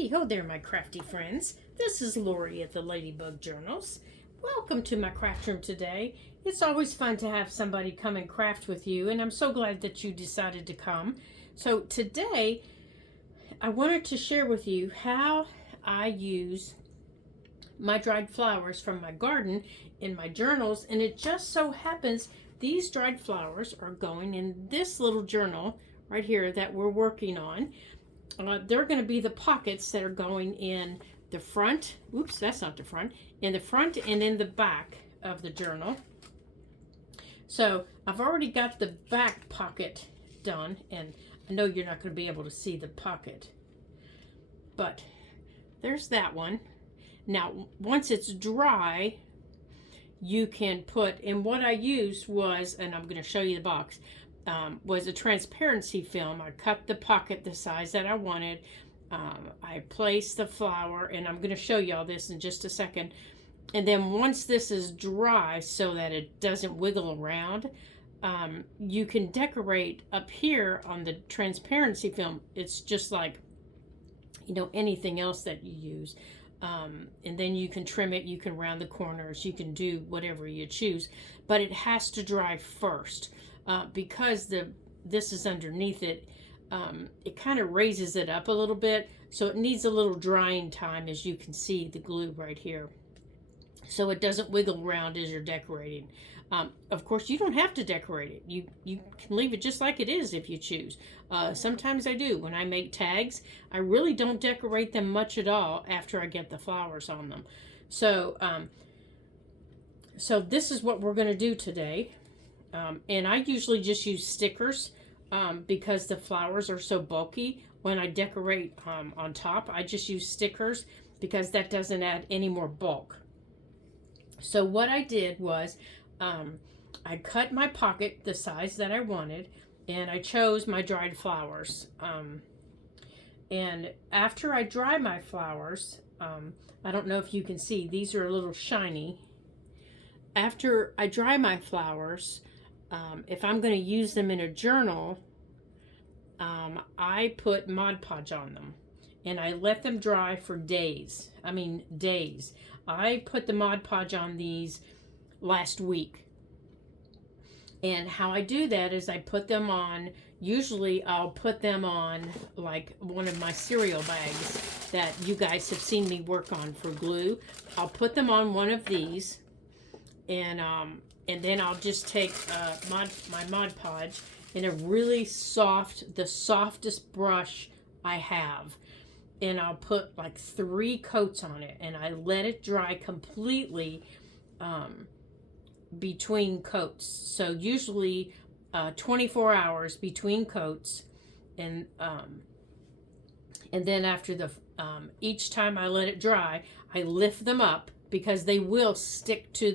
Howdy ho there, my crafty friends. This is Lori at the Ladybug Journals. Welcome to my craft room today. It's always fun to have somebody come and craft with you, and I'm so glad that you decided to come. So today, I wanted to share with you how I use my dried flowers from my garden in my journals, and it just so happens these dried flowers are going in this little journal right here that we're working on. They're going to be the pockets that are going in the front. Oops, that's not the front. In the front and in the back of the journal. So I've already got the back pocket done, and I know you're not going to be able to see the pocket, but there's that one. Now, once it's dry, you can put, and what I used was, and I'm going to show you the box, was a transparency film. I cut the pocket the size that I wanted. I placed the flower, and I'm going to show you all this in just a second. And then once this is dry so that it doesn't wiggle around, you can decorate up here on the transparency film. It's just like, you know, anything else that you use. And then you can trim it, you can round the corners, you can do whatever you choose. But it has to dry first. Because this is underneath it, it kind of raises it up a little bit, so it needs a little drying time, as you can see the glue right here, so it doesn't wiggle around as you're decorating. Of course, you don't have to decorate it. You can leave it just like it is if you choose. Sometimes I do. When I make tags, I really don't decorate them much at all after I get the flowers on them. So this is what we're going to do today. And I usually just use stickers because the flowers are so bulky. When I decorate on top, I just use stickers because that doesn't add any more bulk. So what I did was I cut my pocket the size that I wanted, and I chose my dried flowers. And after I dry my flowers, I don't know if you can see, these are a little shiny. After I dry my flowers, if I'm going to use them in a journal, I put Mod Podge on them, and I let them dry for days. I mean, days. I put the Mod Podge on these last week. And how I do that is I put them on, usually I'll put them on like one of my cereal bags that you guys have seen me work on for glue. I'll put them on one of these, and then I'll just take my Mod Podge in a really soft, the softest brush I have. And I'll put like 3 coats on it, and I let it dry completely between coats. So usually 24 hours between coats. And then after the, each time I let it dry, I lift them up because they will stick to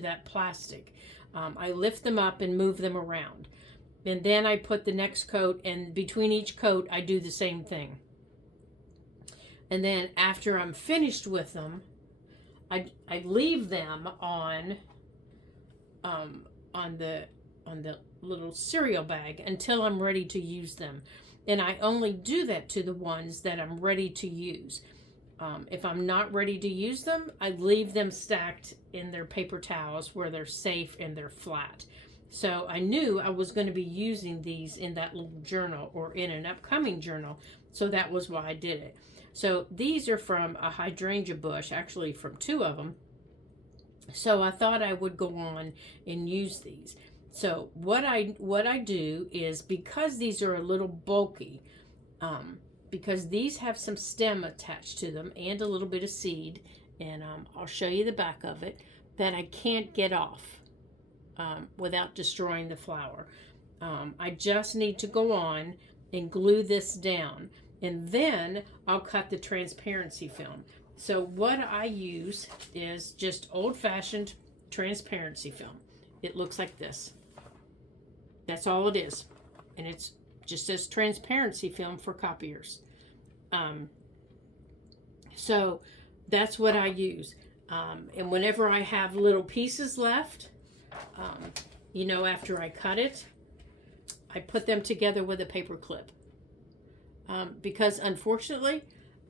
that plastic. I lift them up and move them around, and then I put the next coat, and between each coat I do the same thing. And then after I'm finished with them, I leave them on the little cereal bag until I'm ready to use them. And I only do that to the ones that I'm ready to use. If I'm not ready to use them, I leave them stacked in their paper towels where they're safe and they're flat. So I knew I was going to be using these in that little journal or in an upcoming journal. So that was why I did it. So these are from a hydrangea bush, actually from 2 of them. So I thought I would go on and use these. So what I do is, because these are a little bulky, because these have some stem attached to them and a little bit of seed, and I'll show you the back of it, that I can't get off without destroying the flower. I just need to go on and glue this down, and then I'll cut the transparency film. So what I use is just old-fashioned transparency film. It looks like this. That's all it is, and it's just says transparency film for copiers. So that's what I use. And whenever I have little pieces left, you know, after I cut it, I put them together with a paper clip. Because unfortunately,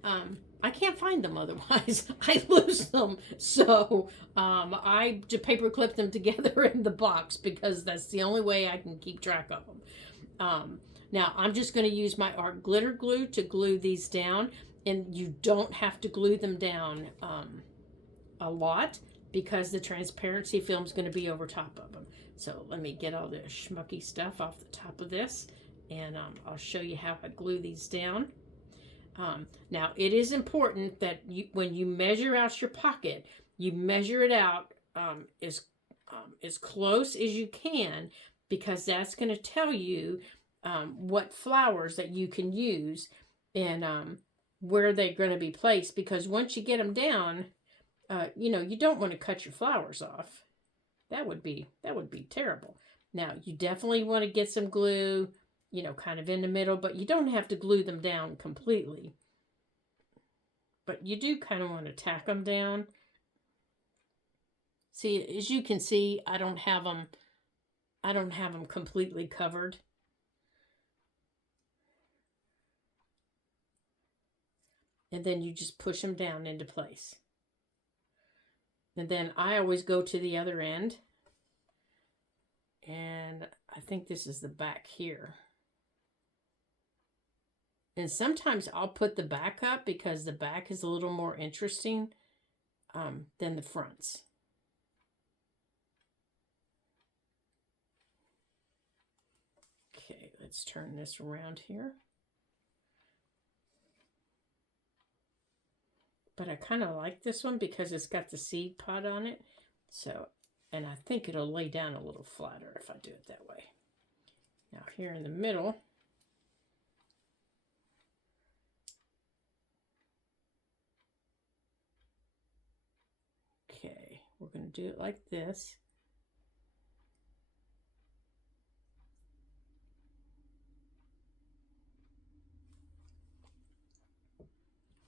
I can't find them otherwise. I lose them. So I paper clip them together in the box because that's the only way I can keep track of them. Now I'm just going to use my art glitter glue to glue these down, and you don't have to glue them down a lot because the transparency film is going to be over top of them. So let me get all the schmucky stuff off the top of this, and I'll show you how I glue these down. Now, it is important that when you measure out your pocket, you measure it out as close as you can, because that's going to tell you what flowers that you can use and where they're going to be placed. Because once you get them down, you don't want to cut your flowers off. That would be terrible. Now, you definitely want to get some glue, kind of in the middle, but you don't have to glue them down completely. But you do kind of want to tack them down. See, as you can see, I don't have them completely covered. And then you just push them down into place. And then I always go to the other end. And I think this is the back here. And sometimes I'll put the back up because the back is a little more interesting than the fronts. Okay, let's turn this around here. But I kind of like this one because it's got the seed pod on it. So, and I think it'll lay down a little flatter if I do it that way. Now here in the middle, okay, we're going to do it like this.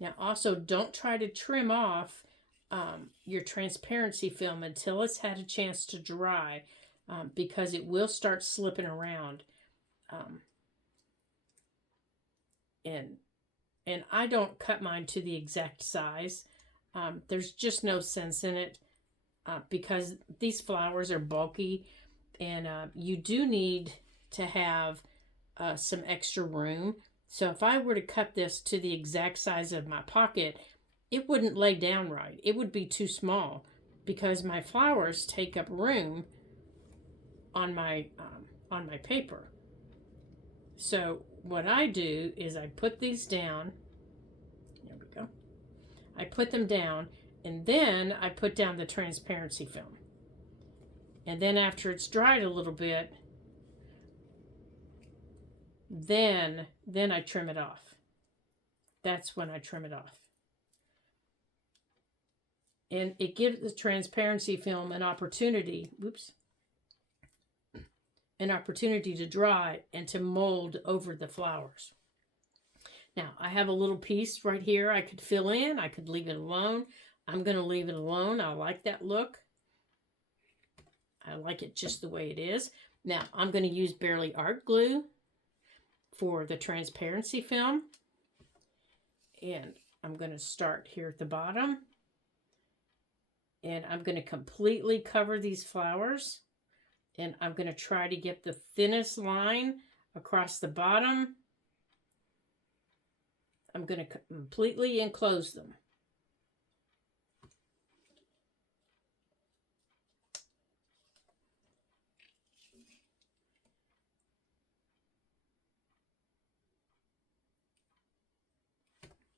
Now also, don't try to trim off your transparency film until it's had a chance to dry, because it will start slipping around. And I don't cut mine to the exact size. There's just no sense in it because these flowers are bulky, and you do need to have some extra room. So if I were to cut this to the exact size of my pocket, it wouldn't lay down right. It would be too small because my flowers take up room on my paper. So what I do is I put these down. There we go. I put them down, and then I put down the transparency film. And then after it's dried a little bit, then I trim it off. That's when I trim it off. And it gives the transparency film an opportunity, an opportunity to dry and to mold over the flowers. Now, I have a little piece right here I could fill in. I could leave it alone. I'm going to leave it alone. I like that look. I like it just the way it is. Now, I'm going to use Bearly Art Glue for the transparency film. And I'm going to start here at the bottom. And I'm going to completely cover these flowers. And I'm going to try to get the thinnest line across the bottom. I'm going to completely enclose them.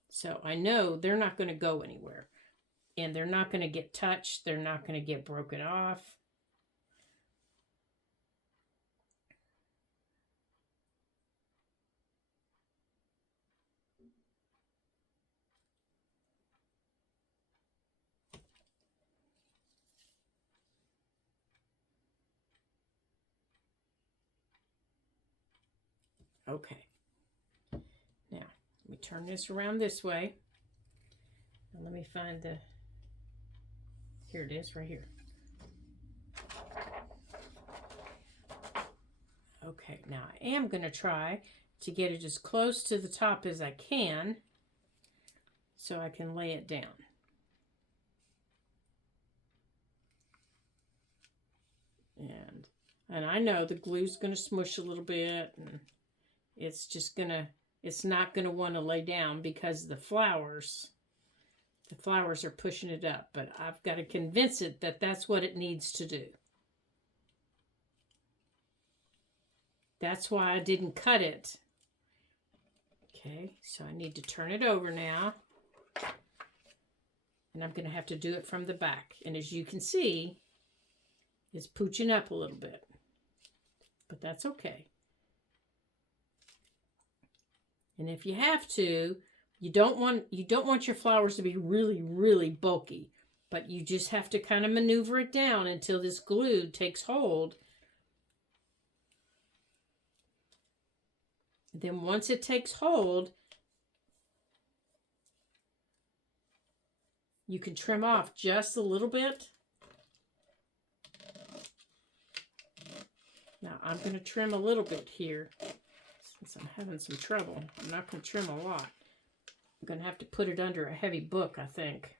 So I know they're not going to go anywhere. And they're not going to get touched. They're not going to get broken off. Okay. Now, let me turn this around this way. And let me find the... Here it is, right here. Okay, now I am going to try to get it as close to the top as I can. so I can lay it down. And I know the glue's going to smush a little bit, and it's not going to want to lay down because the flowers are pushing it up, but I've got to convince it that that's what it needs to do. That's why I didn't cut it. Okay, so I need to turn it over now. And I'm going to have to do it from the back. And as you can see, it's pooching up a little bit. But that's okay. And if you have to, you don't want your flowers to be really, really bulky. But you just have to kind of maneuver it down until this glue takes hold. Then once it takes hold, you can trim off just a little bit. Now I'm going to trim a little bit here since I'm having some trouble. I'm not going to trim a lot. I'm going to have to put it under a heavy book, I think.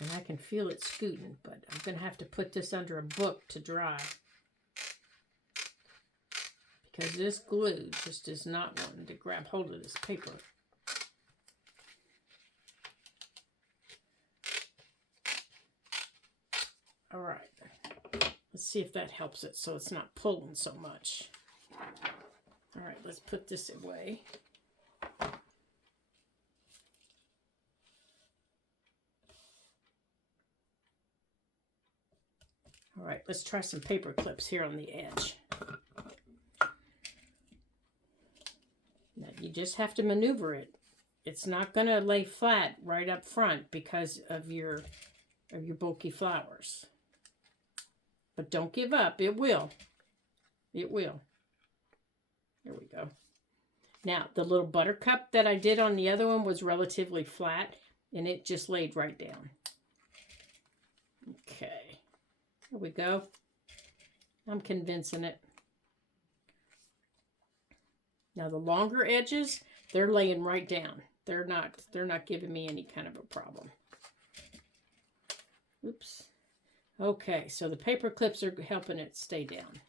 And I can feel it scooting, but I'm going to have to put this under a book to dry. Because this glue just is not wanting to grab hold of this paper. All right. Let's see if that helps it so it's not pulling so much. All right, let's put this away. All right, let's try some paper clips here on the edge. Now, you just have to maneuver it. It's not going to lay flat right up front because of your bulky flowers. But don't give up. It will. It will. There we go. Now, the little buttercup that I did on the other one was relatively flat, and it just laid right down. Okay. There we go. I'm convincing it. Now, the longer edges, they're laying right down. They're not giving me any kind of a problem. Oops. Okay, so the paper clips are helping it stay down.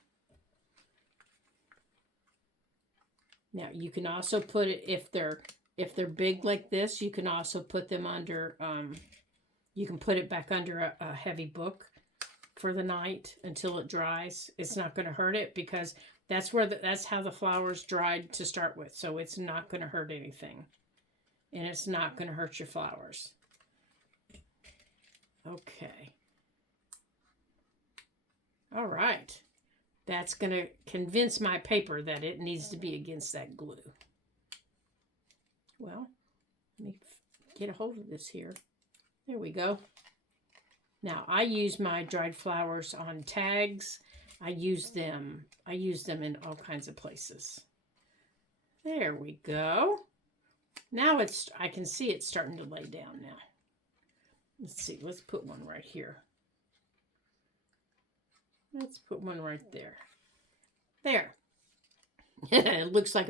Now, you can also put it, if they're big like this, you can also put them under, you can put it back under a heavy book for the night until it dries. It's not going to hurt it because that's how the flowers dried to start with. So it's not going to hurt anything. And it's not going to hurt your flowers. Okay. All right. That's going to convince my paper that it needs to be against that glue. Well, let me get a hold of this here. There we go. Now, I use my dried flowers on tags. I use them in all kinds of places. There we go. Now I can see it's starting to lay down now. Let's see, let's put one right here. Let's put one right there. There. It looks like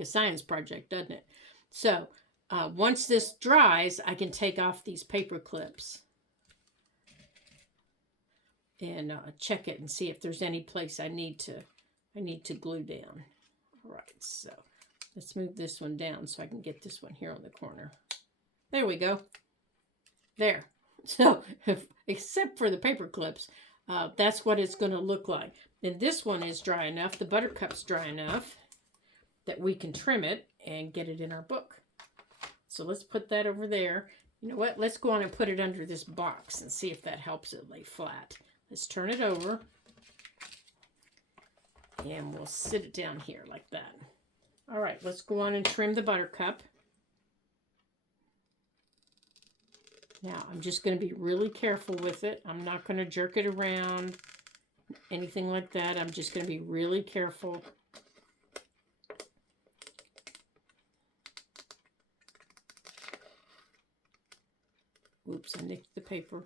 a science project, doesn't it? So, once this dries, I can take off these paper clips and check it and see if there's any place I need to glue down. All right, so let's move this one down so I can get this one here on the corner. There we go. There. So, except for the paper clips, that's what it's going to look like. And this one is dry enough, the buttercup's dry enough that we can trim it and get it in our book. So let's put that over there. You know what? Let's go on and put it under this box and see if that helps it lay flat. Let's turn it over. And we'll sit it down here like that. All right, let's go on and trim the buttercup. Now, I'm just going to be really careful with it. I'm not going to jerk it around, anything like that. I'm just going to be really careful. Oops, I nicked the paper.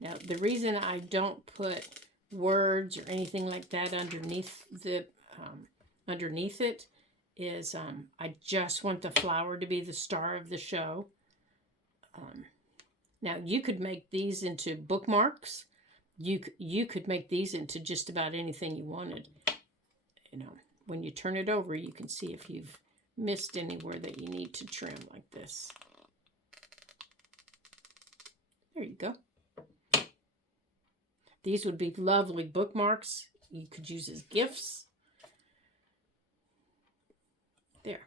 Now, the reason I don't put words or anything like that underneath the underneath it is I just want the flower to be the star of the show. Now you could make these into bookmarks. You could make these into just about anything you wanted. You know, when you turn it over, you can see if you've missed anywhere that you need to trim like this. There you go. These would be lovely bookmarks. You could use as gifts. There.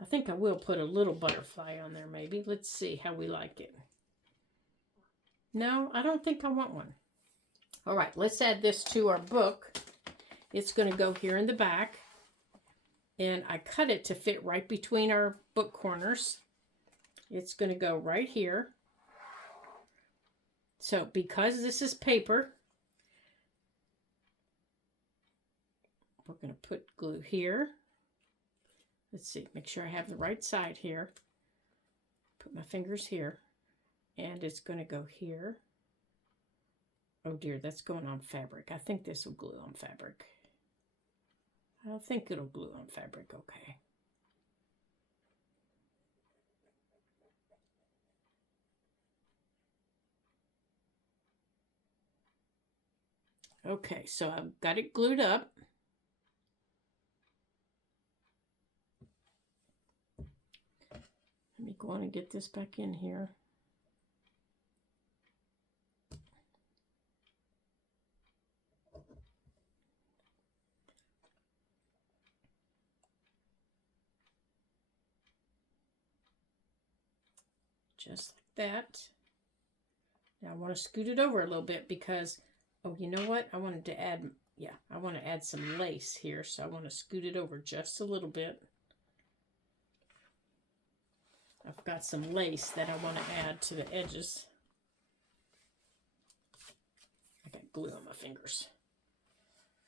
I think I will put a little butterfly on there maybe. Let's see how we like it. No, I don't think I want one. All right, let's add this to our book. It's going to go here in the back. And I cut it to fit right between our book corners. It's going to go right here. So because this is paper, we're going to put glue here. Let's see, make sure I have the right side here. Put my fingers here. And it's going to go here. Oh dear, that's going on fabric. I think this will glue on fabric. I think it'll glue on fabric, okay. Okay, so I've got it glued up. Let me go on and get this back in here. Just like that. Now I want to scoot it over a little bit because, oh, you know what? I wanted to add, I want to add some lace here. So I want to scoot it over just a little bit. I've got some lace that I want to add to the edges. I got glue on my fingers.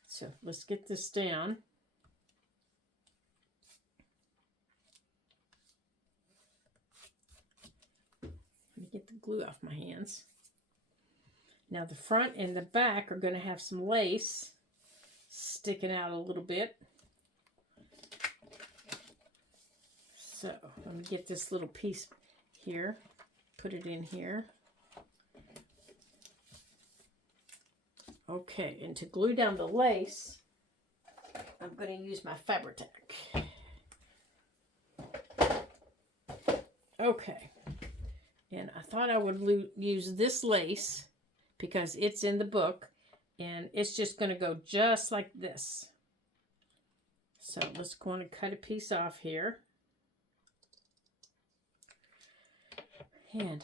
So let's get this down. Let me get the glue off my hands. Now the front and the back are going to have some lace sticking out a little bit. So let me get this little piece here, put it in here. Okay, and to glue down the lace, I'm going to use my Fabri-Tac. Okay, and I thought I would use this lace because it's in the book, and it's just going to go just like this. So let's go on and cut a piece off here. And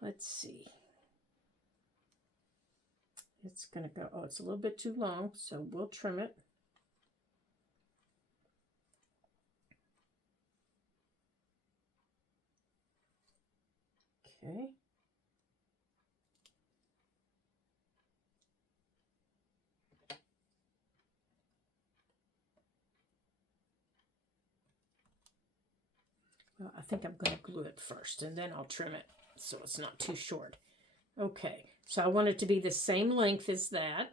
let's see. It's going to go, oh, it's a little bit too long, so we'll trim it. Okay. Well, I think I'm going to glue it first, and then I'll trim it so it's not too short. Okay, so I want it to be the same length as that.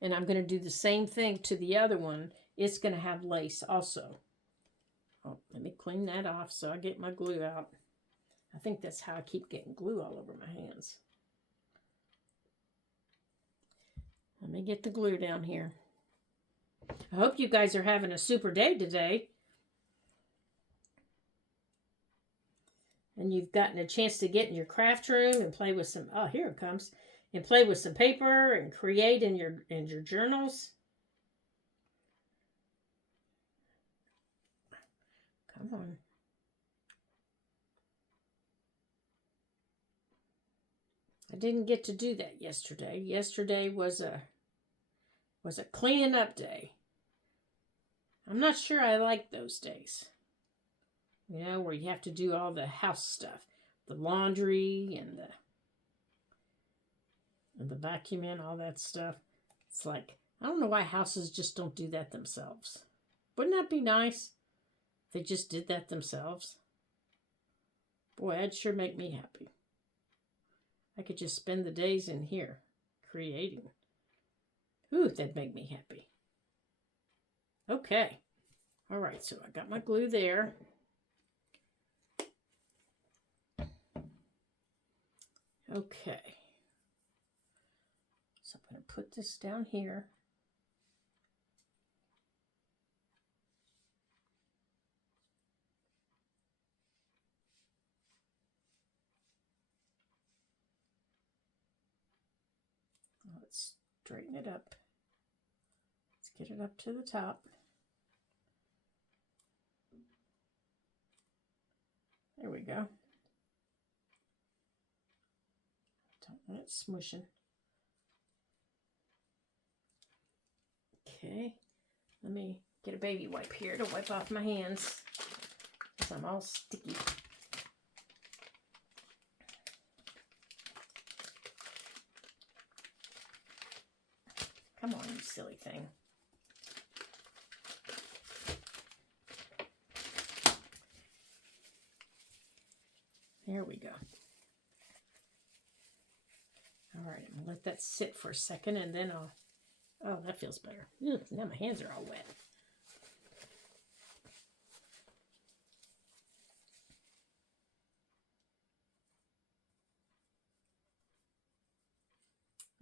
And I'm going to do the same thing to the other one. It's going to have lace also. Oh, let me clean that off so I get my glue out. I think that's how I keep getting glue all over my hands. Let me get the glue down here. I hope you guys are having a super day today. And you've gotten a chance to get in your craft room and play with some, oh, here it comes, and play with some paper and create in your journals. Come on. I didn't get to do that yesterday. Yesterday was a cleaning up day. I'm not sure I like those days. You know, where you have to do all the house stuff. The laundry and the vacuuming, all that stuff. It's like, I don't know why houses just don't do that themselves. Wouldn't that be nice if they just did that themselves? Boy, that'd sure make me happy. I could just spend the days in here creating. Ooh, that'd make me happy. Okay. All right, so I got my glue there. Okay. So I'm going to put this down here. Let's straighten it up. Let's get it up to the top. There we go. Don't want it smushing. Okay, let me get a baby wipe here to wipe off my hands because I'm all sticky. Come on, you silly thing. There we go. All right, I'm going to let that sit for a second and then I'll... Oh, that feels better. Ugh, now my hands are all wet.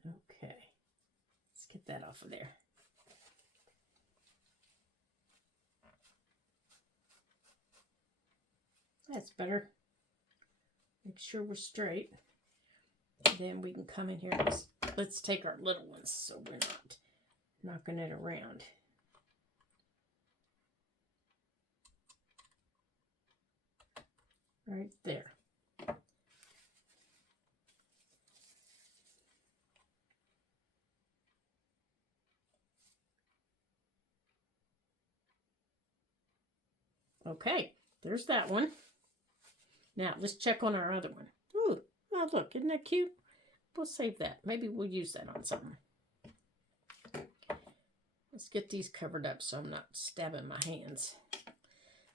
Okay, let's get that off of there. That's better. Make sure we're straight. Then we can come in here. Let's take our little ones so we're not knocking it around. Right there. Okay, there's that one. Now, let's check on our other one. Ooh, oh, look, isn't that cute? We'll save that. Maybe we'll use that on something. Let's get these covered up so I'm not stabbing my hands.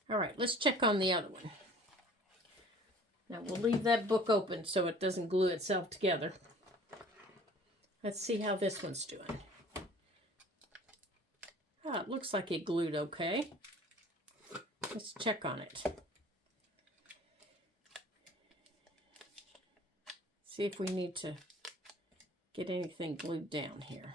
All right, let's check on the other one. Now, we'll leave that book open so it doesn't glue itself together. Let's see how this one's doing. Ah, it looks like it glued okay. Let's check on it. See if we need to get anything glued down here.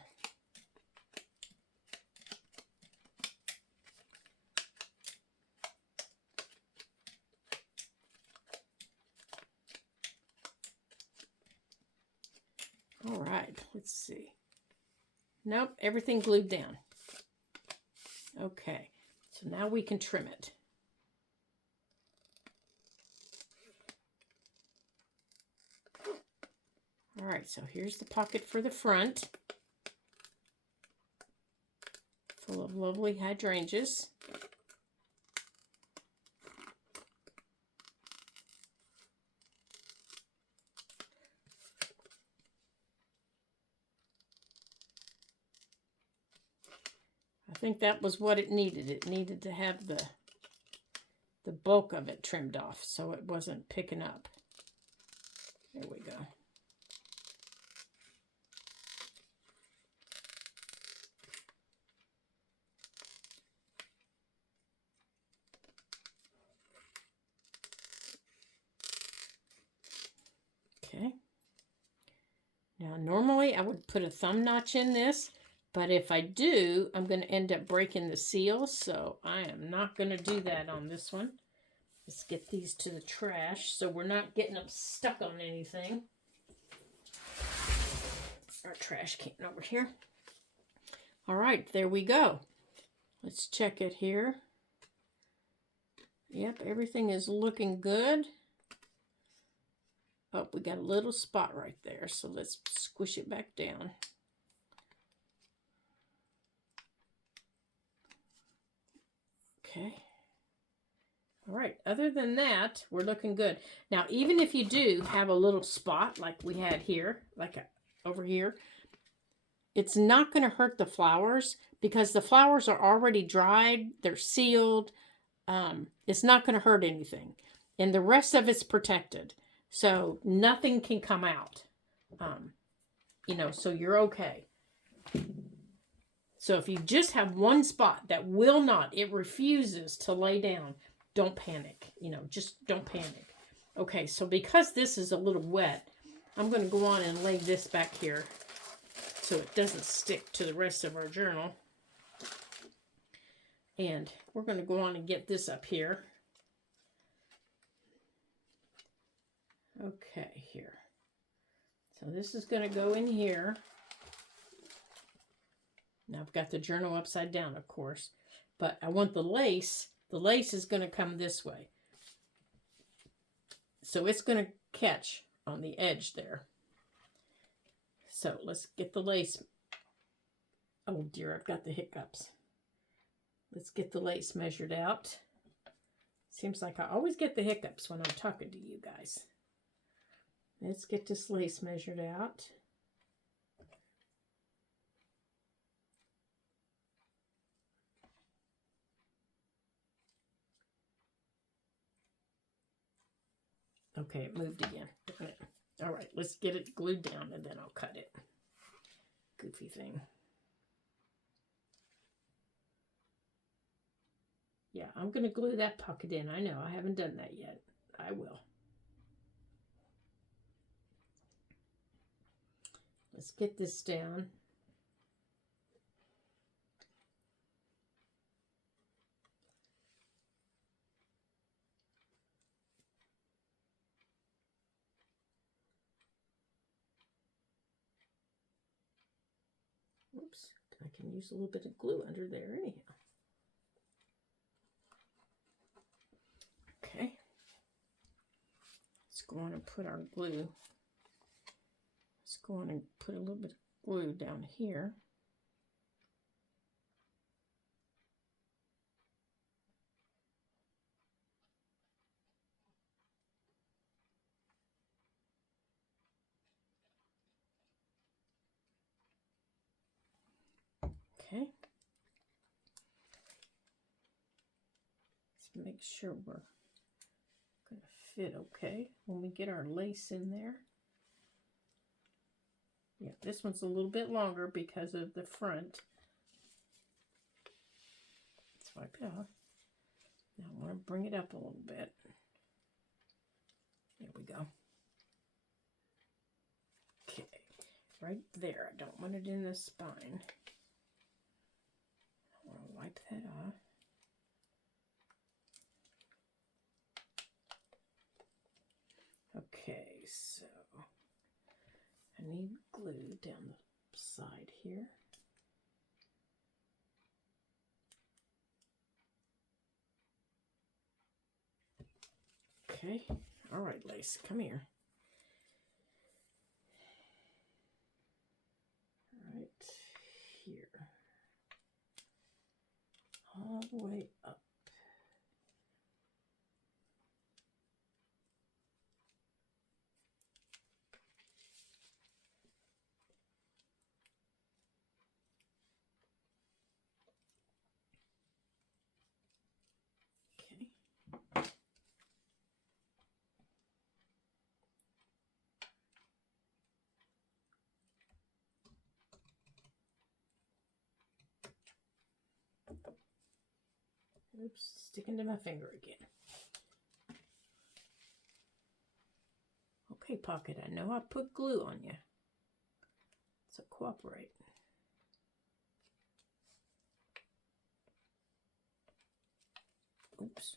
All right, let's see. Nope, everything glued down. Okay, so now we can trim it. All right, so here's the pocket for the front. Full of lovely hydrangeas. I think that was what it needed. It needed to have the bulk of it trimmed off so it wasn't picking up. There we go. Okay. Now, normally I would put a thumb notch in this, but if I do, I'm going to end up breaking the seal, so I am not going to do that on this one. Let's get these to the trash so we're not getting them stuck on anything. Our trash can over here. All right, there we go. Let's check it here. Yep, everything is looking good. Oh, we got a little spot right there, so let's squish it back down. Okay. All right, other than that, we're looking good. Now, even if you do have a little spot like we had here, over here, it's not going to hurt the flowers because the flowers are already dried, they're sealed. It's not going to hurt anything. And the rest of it's protected. So nothing can come out. you know, so you're okay. So if you just have one spot that will not, it refuses to lay down, don't panic. You know, just don't panic. Okay, so because this is a little wet, I'm going to go on and lay this back here so it doesn't stick to the rest of our journal. And we're going to go on and get this up here. Okay, here. So this is going to go in here. Now I've got the journal upside down, of course, but I want the lace. The lace is going to come this way. So it's going to catch on the edge there. So let's get the lace. Oh dear, I've got the hiccups. Let's get the lace measured out. Seems like I always get the hiccups when I'm talking to you guys. Let's get this lace measured out. Okay, it moved again. Darn it. All right, let's get it glued down and then I'll cut it. Goofy thing. Yeah, I'm going to glue that pocket in. I know, I haven't done that yet. I will. Let's get this down. Oops, I can use a little bit of glue under there anyhow. Okay. Let's go on and put our glue. Let's go on and put a little bit of glue down here. Okay. Let's make sure we're going to fit okay when we get our lace in there. Yeah, this one's a little bit longer because of the front. Let's wipe it off. Now I want to bring it up a little bit. There we go. Okay, right there. I don't want it in the spine. I want to wipe that off. Okay, so I need glue down the side here. Okay, all right, lace, come here. Right here. All the way up. Oops, sticking to my finger again. Okay, pocket, I know I put glue on you. So cooperate. Oops.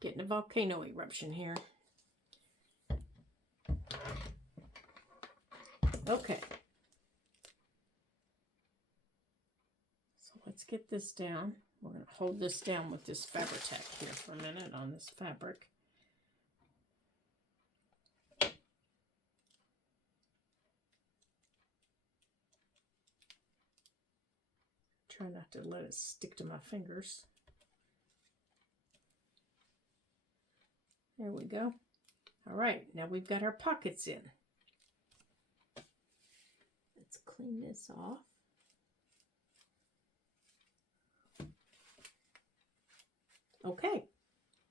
Getting a volcano eruption here. Okay. So let's get this down. We're going to hold this down with this Fabri-Tac here for a minute on this fabric. Try not to let it stick to my fingers. There we go. All right, now we've got our pockets in. Let's clean this off. Okay,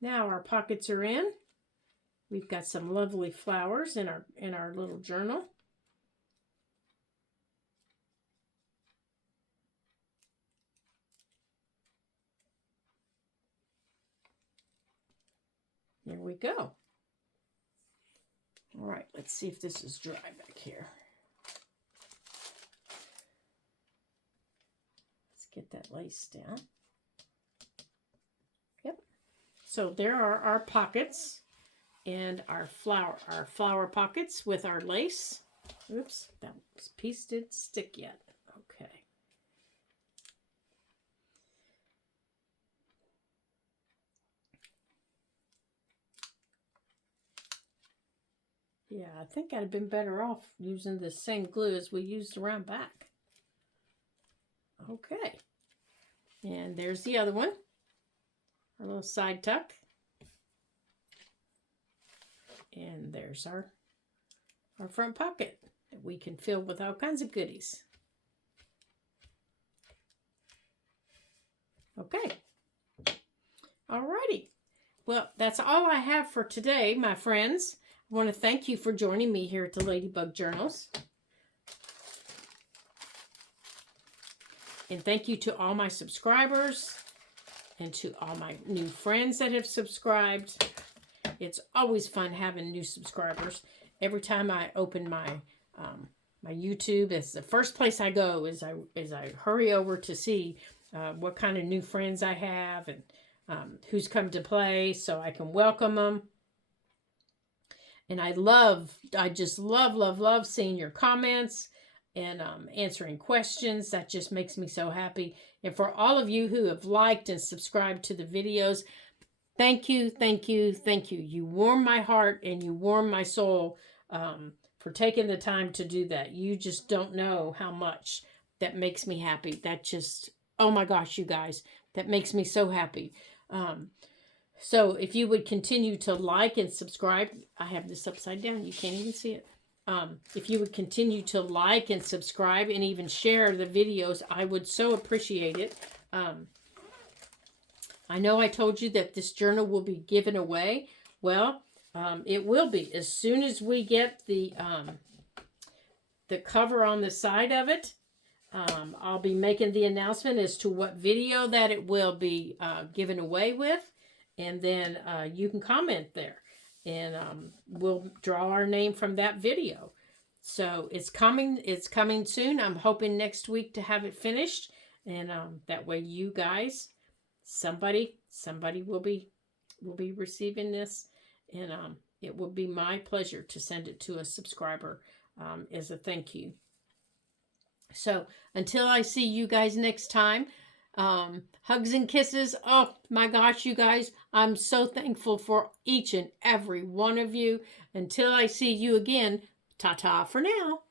now our pockets are in. We've got some lovely flowers in our little journal. There we go. All right, let's see if this is dry back here. Let's get that lace down. Yep. So there are our pockets and our flower pockets with our lace. Oops, that piece didn't stick yet. Okay. Yeah, I think I'd have been better off using the same glue as we used around back. Okay. And there's the other one. Our little side tuck. And there's our front pocket that we can fill with all kinds of goodies. Okay. Alrighty. Well, that's all I have for today, my friends. I want to thank you for joining me here at the Ladybug Journals. And thank you to all my subscribers and to all my new friends that have subscribed. It's always fun having new subscribers. Every time I open my my YouTube, it's the first place I go is I hurry over to see what kind of new friends I have and who's come to play so I can welcome them. And I just love seeing your comments and answering questions. That just makes me so happy. And for all of you who have liked and subscribed to the videos, thank you, thank you, thank you. You warm my heart and you warm my soul for taking the time to do that. You just don't know how much that makes me happy. That just, oh my gosh, you guys, that makes me so happy. So if you would continue to like and subscribe, I have this upside down. You can't even see it. If you would continue to like and subscribe and even share the videos, I would so appreciate it. I know I told you that this journal will be given away. Well, it will be. As soon as we get the cover on the side of it, I'll be making the announcement as to what video that it will be given away with. And then you can comment there. And we'll draw our name from that video. So it's coming soon. I'm hoping next week to have it finished. And that way you guys, somebody will be receiving this. And it will be my pleasure to send it to a subscriber as a thank you. So until I see you guys next time, hugs and kisses. Oh my gosh, you guys, I'm so thankful for each and every one of you. Until I see you again, ta-ta for now.